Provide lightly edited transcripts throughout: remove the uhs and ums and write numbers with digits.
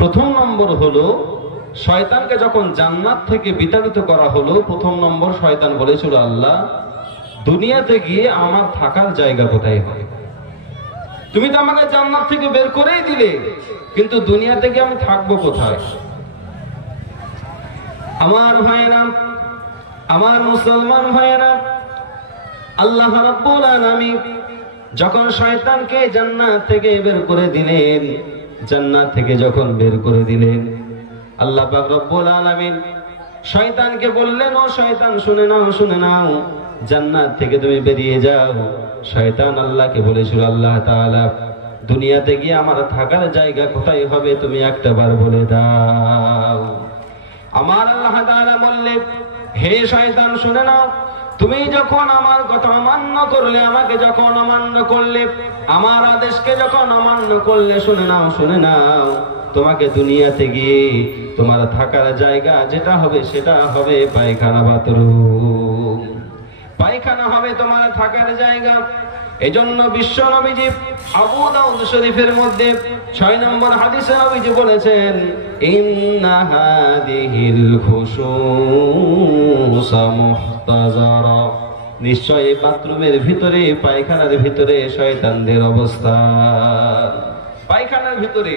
প্রথম নম্বর হলো শয়তানকে যখন জান্নাত থেকে বিতাড়িত করা হলো, প্রথম নম্বর শয়তান বলেছিল, আল্লাহ দুনিয়াতে গিয়ে আমার থাকার জায়গা কোথায় হবে? তুমি তো আমাকে জান্নাত থেকে বের করেই দিলে, কিন্তু দুনিয়াতে গিয়ে আমি থাকবো কোথায়? আমার ভাইরা, আমার মুসলমান ভাইরা, আল্লাহ রাব্বুল আলামিন যখন শয়তানকে জান্নাত থেকে বের করে দিলেন, জান্নাত থেকে যখন বের করে দিলেন, আল্লাহ পাক রব্বুল আলামিন শয়তানকে বললেন, ও শয়তান শুনে নাও, শুনে নাও, জান্নাত থেকে তুমি বেরিয়ে যাও। শয়তান আল্লাহকে বলেছিল, আল্লাহ তাআলা দুনিয়াতে গিয়ে আমার থাকার জায়গা কোথায় হবে তুমি একটাবার বলে দাও। আমার আল্লাহ তাআলা বললেন, হে শয়তান শুনে নাও, তুমি যখন আমার কথা অমান্য করলে, আমাকে যখন অমান্য করলে, আমার আদেশকে যখন অমান্য করলে, শুনে নাও, শুনে নাও, তোমাকে দুনিয়াতে গিয়ে তোমার থাকার জায়গা যেটা হবে সেটা হবে পায়খানা, বাথরুম। পায়খানা হবে তোমার থাকার জায়গা। এজন্য বিশ্ব নবীজি আবু দাউদ শরীফের মধ্যে 6 নম্বর হাদিসে নবীজি বলেছেন, ইন্না হাদিহিল খুশুসা মুহতাজারা, নিশ্চয় এই বাথরুমের ভিতরে, পায়খানার ভিতরে শয়তানদের অবস্থান। পায়খানার ভিতরে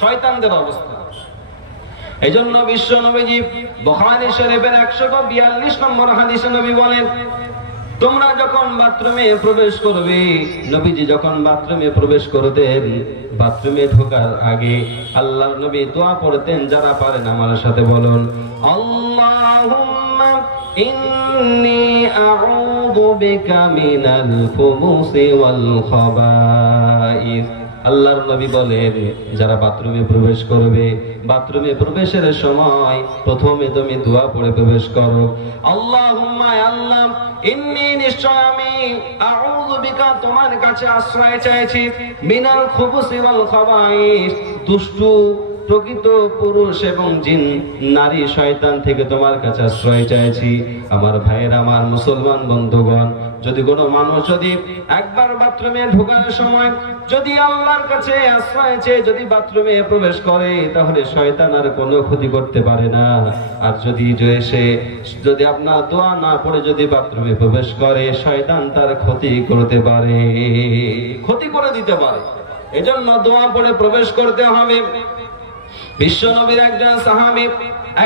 শয়তানদের অবস্থান। এজন্য বিশ্ব নবীজি বুখারী শরীফের 142 নম্বর হাদিসে নবী বলেন, তোমরা যখন বাথরুমে প্রবেশ করবে, নবীজি যখন বাথরুমে প্রবেশ করতেন, বাথরুমে ঢোকার আগে আল্লাহর নবী দোয়া পড়তেন। যারা পারেন আমার সাথে বলুন, আল্লাহুম্মা ইন্নী আউযু বিকা মিনাল খুবুসি ওয়াল খাবাইস। আল্লাহর নবী বলেন, যারা বাথরুমে প্রবেশ করবে, বাথরুমে প্রবেশের সময় প্রথমে তুমি দোয়া পড়ে প্রবেশ করো, আল্লাহুম্মা, আল্লাহ, ইন্নী, নিশ্চয় আমি, আউযু বিকা, তোমার কাছে আশ্রয় চাইছি, মিনাল খুবুসি ওয়াল খাবাইস, দুষ্টু প্রকৃত পুরুষ এবং জিন, নারী, শয়তান থেকে তোমার কাছে আশ্রয় চাইছি। আমার ভাইয়েরা, আমার মুসলমান বন্ধুগণ, যদি কোনো মানুষ যদি একবার বাথরুমে ঢোকার সময় যদি আল্লাহর কাছে আশ্রয় চেয়ে যদি বাথরুমে প্রবেশ করে, তাহলে শয়তান আর কোনো ক্ষতি করতে পারে না। আর যদি আপনার দোয়া না পড়ে যদি বাথরুমে প্রবেশ করে, শয়তান তার ক্ষতি করতে পারে, ক্ষতি করে দিতে পারে। এজন্য দোয়া পড়ে প্রবেশ করতে হবে। বিশ্ব নবীর একজন সাহাবী,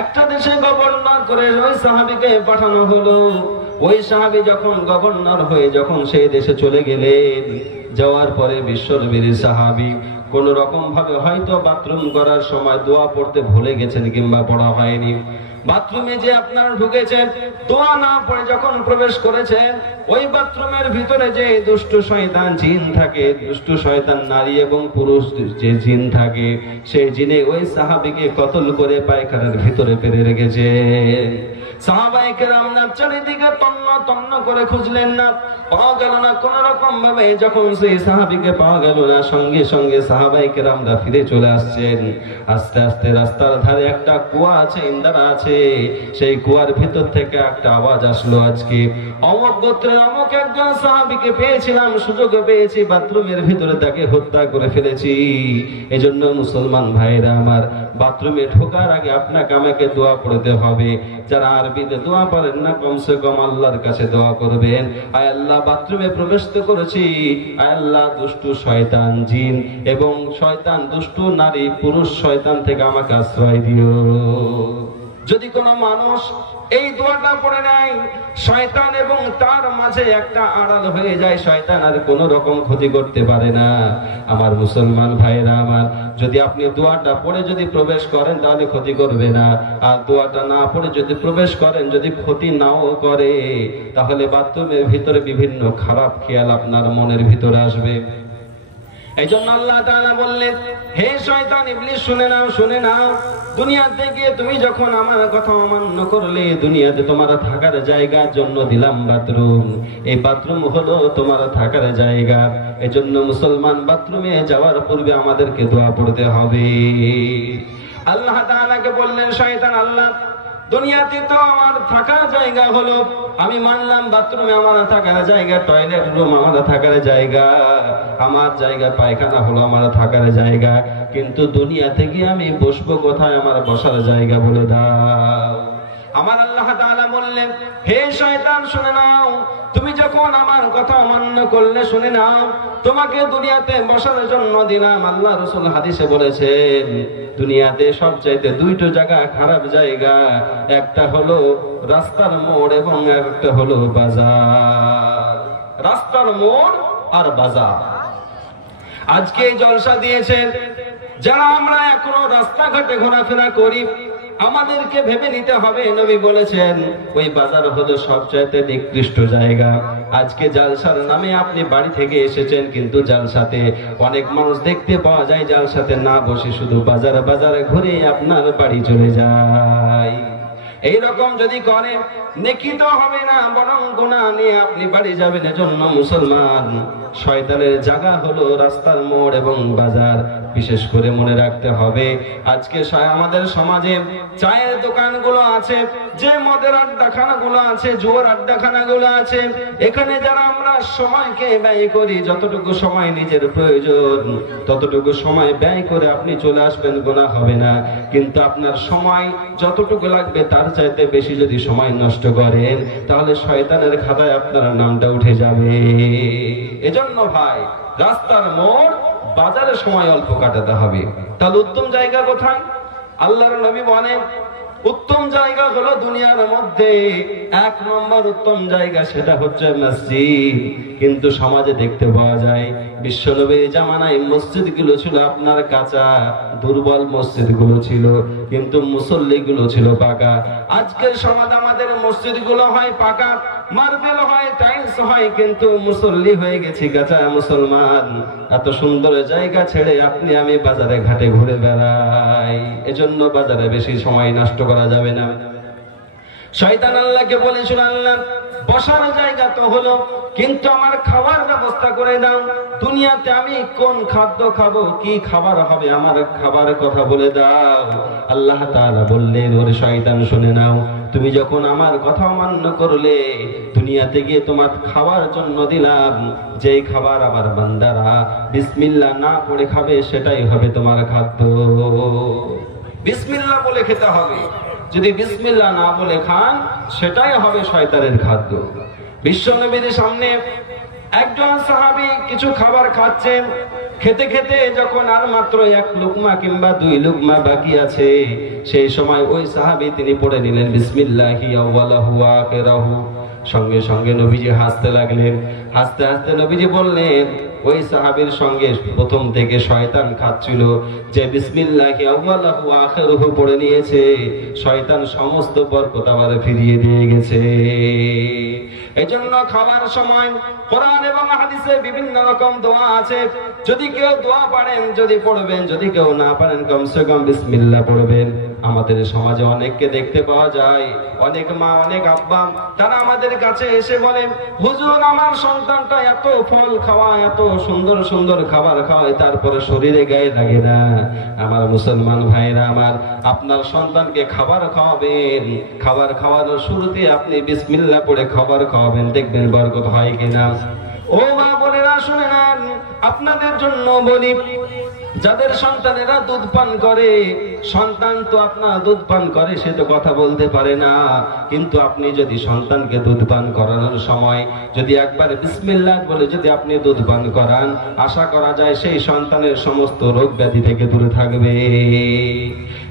একটা দেশে গভর্নর করে ওই সাহাবীকে পাঠানো হলো। ওই সাহাবী যখন গভর্নর হয়ে যখন সেই দেশে চলে গেলেন, যাওয়ার পরে বিশ্ব নবীর সাহাবী কোন রকম ভাবে হয়তো বাথরুম করার সময় দোয়া পড়তে ভুলে গেছেন কিংবা পড়া হয়নি। বাথরুমে যে আপনারা ঢুকেছেন, দোয়া না পড়ে যখন প্রবেশ করেছেন, ওই বাথরুমের ভিতরে যে দুষ্ট শয়তান জিন থাকে, দুষ্ট শয়তান নারী এবং পুরুষ যে জিন থাকে, সেই জিনে ওই সাহাবীকে কতল করে পায়খানার ভিতরে পেরে রেখেছে। সাহাবায়ে কেরাম চারিদিকে তন্ন তন্ন করে খুঁজলেন না, পাওয়া গেল না। কোন রকম ভাবে যখন সেই সাহাবীকে পাওয়া গেল না, সঙ্গে সঙ্গে সাহাবায়ে কেরামরা ফিরে চলে আসছেন। আস্তে আস্তে রাস্তার ধারে একটা কুয়া আছে, ইন্দারা আছে, সেই কুয়ার ভিতর থেকে একটা আওয়াজ আসলো, আজকে অমুক গোত্রের অমুক একজন সাহাবীকে পেয়েছিলাম, সুযোগ পেয়েছি, বাথরুমের ভিতরে তাকে হত্যা করে ফেলেছি। এজন্য মুসলমান ভাইরা আমার, বাথরুমে ঢোকার আগে আপনাকে আমাকে দোয়া পড়তে হবে। যারা আরবিতে দোয়া পারেন না, কমসে কম আল্লাহর কাছে দোয়া করবেন, আয় আল্লাহ, বাথরুমে প্রবেশ তো করেছি, আয় আল্লাহ, দুষ্টু শয়তান জিন এবং শয়তান দুষ্টু নারী পুরুষ শয়তান থেকে আমাকে আশ্রয় দিও। যদি কোনো মানুষ এই দোয়াটা পড়ে নেয়, শয়তান এবং তার মাঝে একটা আড়াল হয়ে যায়, শয়তান আর কোন রকম ক্ষতি করতে পারে না। আমার মুসলমান ভাইরা আমার, যদি আপনি দোয়াটা পড়ে যদি প্রবেশ করেন তাহলে ক্ষতি করবে না, আর দোয়াটা না পড়ে যদি প্রবেশ করেন, যদি ক্ষতি নাও করে, তাহলে বাথরুমের ভিতরে বিভিন্ন খারাপ খেয়াল আপনার মনের ভিতরে আসবে। এই জন্য আল্লাহ তাআলা বললেন, হে শয়তান ইবলিস, শুনে নাও, শুনে নাও, দুনিয়াতে গিয়ে তুমি যখন আমার কথা অমান্য করলে, দুনিয়াতে তোমার থাকার জায়গার জন্য দিলাম বাথরুম। এই বাথরুম হলো তোমার থাকার জায়গা। এজন্য মুসলমান বাথরুমে যাওয়ার পূর্বে আমাদেরকে দোয়া পড়তে হবে। আল্লাহ তাআলাকে বললেন শয়তান, আল্লাহ দুনিয়াতে তো আমার থাকার জায়গা হলো, আমি মানলাম বাথরুমে আমার থাকার জায়গা, টয়লেট রুম আমার থাকার জায়গা, আমার জায়গা পায়খানা হলো আমার থাকার জায়গা, কিন্তু দুনিয়া থেকে আমি বসবো কোথায়? আমার বসার জায়গা বলে দাও। আমার আল্লাহ তাআলা বললেন, হে শয়তান শুনে নাও, তুমি যখন আমার কথা অমান্য করলে, শুনে নাও, তোমাকে দুনিয়াতে বসার জন্য দিলাম। আল্লাহ রাসূল হাদিসে বলেছেন, দুনিয়াতে সবচাইতে দুইটো জায়গা খারাপ জায়গা, একটা হলো রাস্তার মোড় এবং একটা হলো বাজার। রাস্তার মোড় আর বাজার। আজকে জলসা দিয়েছেন যারা আমরা এখনো রাস্তাঘাটে ঘোরাফেরা করি, আমাদেরকে ভেবে নিতে হবে, নবী বলেছেন ওই বাজার হলো সবচাইতে নিকৃষ্ট জায়গা। আজকে জালসার নামে আপনি বাড়ি থেকে এসেছেন, কিন্তু জালসাতে অনেক মানুষ দেখতে পাওয়া যায় জালসাতে না বসে শুধু বাজারে বাজারে ঘুরে আপনার বাড়ি চলে যায়। এইরকম যদি করেন নেকি তো হবে না, বরং গুনাহ নিয়ে আপনি বাড়ি যাবেন। এজন্য মুসলমান, শয়তানের জায়গা হলো রাস্তার মোড় এবং বাজার। বিশেষ করে মনে রাখতে হবে, আজকে আমাদের সমাজে চায়ের দোকানগুলো আছে, যে মদের আড্ডাখানাগুলো আছে, জুয়ার আড্ডাখানাগুলো আছে, এখানে যারা আমরা সময়কে ব্যয় করি, যতটুকু সময় নিজের প্রয়োজন ততটুকু সময় ব্যয় করে আপনি চলে আসবেন, গুনাহ হবে না। কিন্তু আপনার সময় যতটুকু লাগবে তার চাইতে বেশি যদি সময় নষ্ট করেন, তাহলে শয়তানের খাতায় আপনার নামটা উঠে যাবে। এজন্য ভাই, রাস্তার মোড় বাজারে সময় অল্প কাটাতে হবে। তাহলে উত্তম জায়গা কোথায়? আল্লাহর নবী বলেন, উত্তম জায়গা হলো দুনিয়ার মধ্যে 1 নম্বর উত্তম জায়গা, সেটা হচ্ছে মসজিদ। কিন্তু সমাজে দেখতে পাওয়া যায় বিশ্বনবীর জামানায় মসজিদগুলো ছিল আপনার কাঁচা, দুর্বল মসজিদগুলো ছিল, কিন্তু মুসল্লিগুলো ছিল পাকা। আজকের সমাজ আমাদের মসজিদগুলো হয় পাকা, মার্বেল হয়, টাইলস হয়, কিন্তু মুসল্লি হয়ে গেছি কাঁচা মুসলমান। এত সুন্দর জায়গা ছেড়ে আপনি আমি বাজারে ঘাটে ঘুরে বেড়াই। এজন্য বাজারে বেশি সময় নষ্ট করা যাবে না। শয়তান আল্লাহকে বলেছিল, আল্লাহ বসার জায়গা তো হলো, কিন্তু আমার খাবার ব্যবস্থা করে দাও। দুনিয়াতে আমি কোন খাদ্য খাবো, কি খাবার হবে, আমার খাবারের কথা বলে দাও। আল্লাহ তাআলা বললেন, ওরে শয়তান শুনে নাও, তুমি যখন আমার কথা অমান্য করলে, দুনিয়াতে গিয়ে তোমার খাওয়ার জন্য দিলাম, যেই খাবার আমার বান্দারা বিসমিল্লাহ না পড়ে খাবে সেটাই হবে তোমার খাদ্য। বিসমিল্লাহ বলে খেতে হবে, যদি বিসমিল্লাহ না বলে খান সেটাই হবে শয়তানের খাদ্য। বিশ্বনবীর সামনে একজন সাহাবী কিছু খাবার খাচ্ছেন, খেতে খেতে যখন আর মাত্র 1 লুকমা কিংবা 2 লুকমা বাকি আছে, সেই সময় ওই সাহাবী তিনি পড়ে নিলেন বিসমিল্লাহি আউয়ালাহু ওয়া আখিরাহু। সঙ্গে সঙ্গে নবীজি হাসতে লাগলেন। হাসতে হাসতে নবীজি বললেন, ওই সাহাবীর সঙ্গে প্রথম থেকে শয়তান খাচ্ছিল, যে বিসমিল্লাহি আউয়ালাহু ওয়া আখিরাহু পড়ে নিয়েছে, শয়তান সমস্ত বরকত আবার ফিরিয়ে দিয়ে গেছে। এজন্য খাবার সময় কোরআন এবং হাদিসে বিভিন্ন রকম দোয়া আছে। যদি কেউ দোয়া পারেন, যদি পড়বেন, যদি কেউ না পারেন, কমসে কম বিসমিল্লাহ পড়বেন। আমাদের সমাজে অনেককে দেখতে পাওয়া যায়, অনেক মা, অনেক আব্বা, তারা আমাদের কাছে এসে বলেন, হুজুর আমার সন্তানটা এত ফল খাওয়ায়, এত সুন্দর সুন্দর খাবার খাওয়ায়, তারপরে শরীরে গায়ে লাগে না। আমার মুসলমান ভাইরা আমার, আপনার সন্তানকে খাবার খাওয়াবেন, খাবার খাওয়ানোর শুরুতে আপনি বিসমিল্লাহ পড়ে খাবার খাওয়াবেন, দেখবেন বরকত হয় কিনা। ও মা বোনেরা শুনে নেন, আপনাদের জন্য বলি, যাদের সন্তানেরা দুধ পান করে, সন্তান তো আপনার দুধ পান করে, সে তো কথা বলতে পারে না, কিন্তু আপনি যদি সন্তানকে দুধ পান করানোর সময় যদি একবার বিসমিল্লাহ বলে যদি আপনি দুধ পান করান, আশা করা যায় সেই সন্তানের সমস্ত রোগ ব্যাধি থেকে দূরে থাকবে।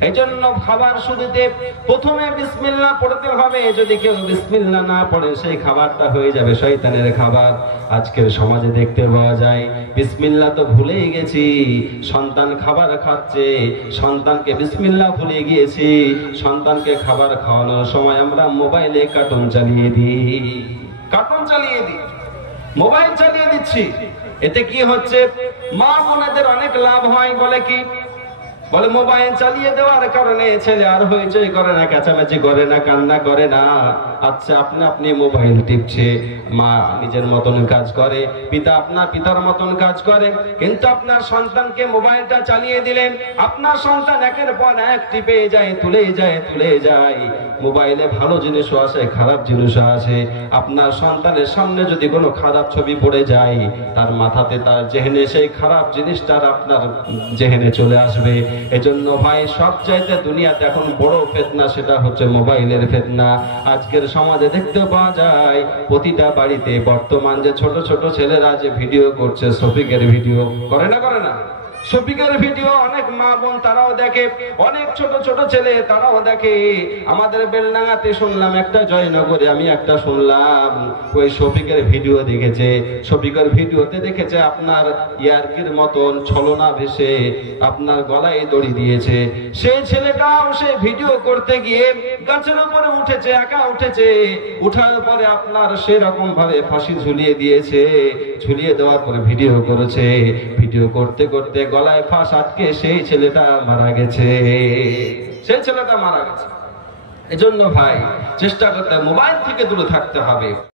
এজন্য খাবার শুরুতে প্রথমে বিসমিল্লাহ পড়তে হবে। যদি কেউ বিসমিল্লাহ না পড়ে, সেই খাবারটা হয়ে যাবে শয়তানের খাবার। আজকের সমাজে দেখতে পাওয়া যায় বিসমিল্লাহ তো ভুলেই গেছি, সন্তান খাবার খাচ্ছে, সন্তানকে বিসমিল্লাহ ভুলে গিয়েছি, সন্তানকে খাবার খাওয়ানোর সময় আমরা মোবাইলে কার্টুন চালিয়ে দিই, মোবাইল চালিয়ে দিচ্ছি। এতে কি হচ্ছে? মা বোনেদের অনেক লাভ হয়। বলে মোবাইল চালিয়ে দেওয়ার কারণে ছেলে আর হইচই করে না, চেঁচামেচি করে না, কান্না করে না। আচ্ছা, আপনি মোবাইল টিপছে, মা নিজের মতন কাজ করে, পিতা আপনার পিতার মতন কাজ করে, কিন্তু আপনার সন্তানকে মোবাইলটা চালিয়ে দিলেন। আপনার সন্তান একের পর এক টিপে যায়, তুলে যায়। মোবাইলে ভালো জিনিসও আসে, খারাপ জিনিসও আসে। আপনার সন্তানের সামনে যদি কোনো খারাপ ছবি পড়ে যায়, তার মাথাতে, তার জেহেনে সেই খারাপ জিনিসটা আপনার জেহেনে চলে আসবে। এজন্য ভাই, সবচাইতে দুনিয়াতে এখন বড় ফিতনা, সেটা হচ্ছে মোবাইলের ফিতনা। আজকের সমাজে দেখতে পাওয়া যায় প্রতিটা বাড়িতে বর্তমান যে ছোট ছোট ছেলেরা যে ভিডিও করছে, শফিকের ভিডিও করে না শফিকের ভিডিও অনেক মা বোন তারাও দেখে, অনেক ছোট ছোট ছেলে তারাও দেখে। আমাদের বেলডাঙ্গাতে শুনলাম, একটা জয়নগরে আমি একটা শুনলাম, ওই শফিকের ভিডিও দেখেছে। শফিকের ভিডিওতে দেখেছে আপনার ইয়ারকির মতন ছলনা ভেসে আপনার গলায় দড়ি দিয়েছে। সেই ছেলেটাও সে ভিডিও করতে গিয়ে গাছের উপরে উঠেছে, একা উঠেছে। উঠার পরে আপনার সেরকম ভাবে ফাঁসি ঝুলিয়ে দিয়েছে। ঝুলিয়ে দেওয়ার পরে ভিডিও করেছে। ভিডিও করতে করতে গলায় ফাঁস আটকে সেই ছেলেটা মারা গেছে। এজন্য ভাই, চেষ্টা করতে মোবাইল থেকে দূরে থাকতে হবে।